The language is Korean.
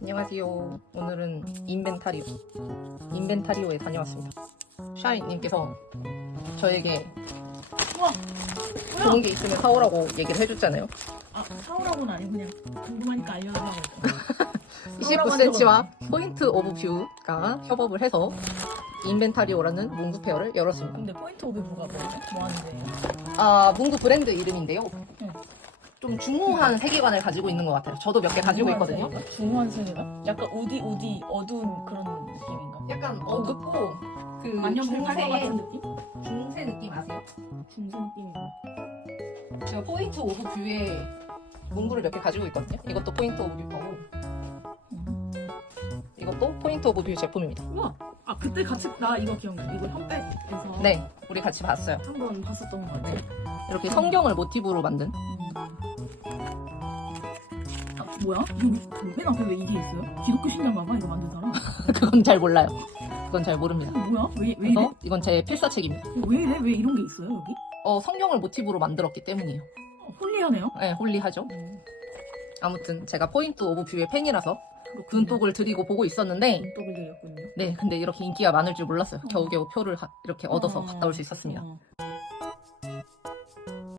안녕하세요. 오늘은 인벤타리오, 인벤타리오에 다녀왔습니다. 샤이님께서 저에게 우와! 좋은 게 있으면 사오라고 얘기를 해줬잖아요. 아, 사오라고는 아니고 그냥 궁금하니까 알려달라고 했어. 29cm와 포인트 오브 뷰가 협업을 해서 인벤타리오라는 문구 페어를 열었습니다. 근데 포인트 오브 뭐가 뭐지? 뭐 하는데? 아, 문구 브랜드 이름인데요. 응. 좀 중후한 세계관을 가지고 있는 것 같아요. 저도 몇 개 가지고 있거든요. 중후한 세계가? 약간 우디 우디 어두운 그런 느낌인가? 약간 어둡고 그 만년필 팔과 같은 중세, 느낌? 중세 느낌 아세요? 중세 느낌이고. 제가 포인트 오브 뷰에 문구를 몇 개 가지고 있거든요. 이것도 포인트 오브 뷰 거고 이것도 포인트 오브 뷰 제품입니다. 우와! 아 그때 같이 나 이거 기억나. 이거 현백에서 네, 우리 같이 봤어요. 한 번 봤었던 것 같아. 이렇게 성경을 모티브로 만든 아 뭐야? 여기 맨 앞에 왜 이게 있어요? 기독교 신자인가 봐 이거 만든 사람. 그건 잘 몰라요. 그건 잘 모릅니다. 이거 뭐야? 왜, 왜 이래? 그래서 이건 제 필사책입니다. 왜 이래? 왜 이런 게 있어요 여기? 어, 성경을 모티브로 만들었기 때문이에요. 어, 홀리하네요. 네, 홀리하죠. 음, 아무튼 제가 포인트 오브 뷰의 팬이라서. 눈독을 들이고 보고 있었는데 눈독을 들였군요. 네, 근데 이렇게 인기가 많을 줄 몰랐어요. 겨우겨우 표를 하- 이렇게 얻어서 어. 갔다 올 수 있었습니다. 어.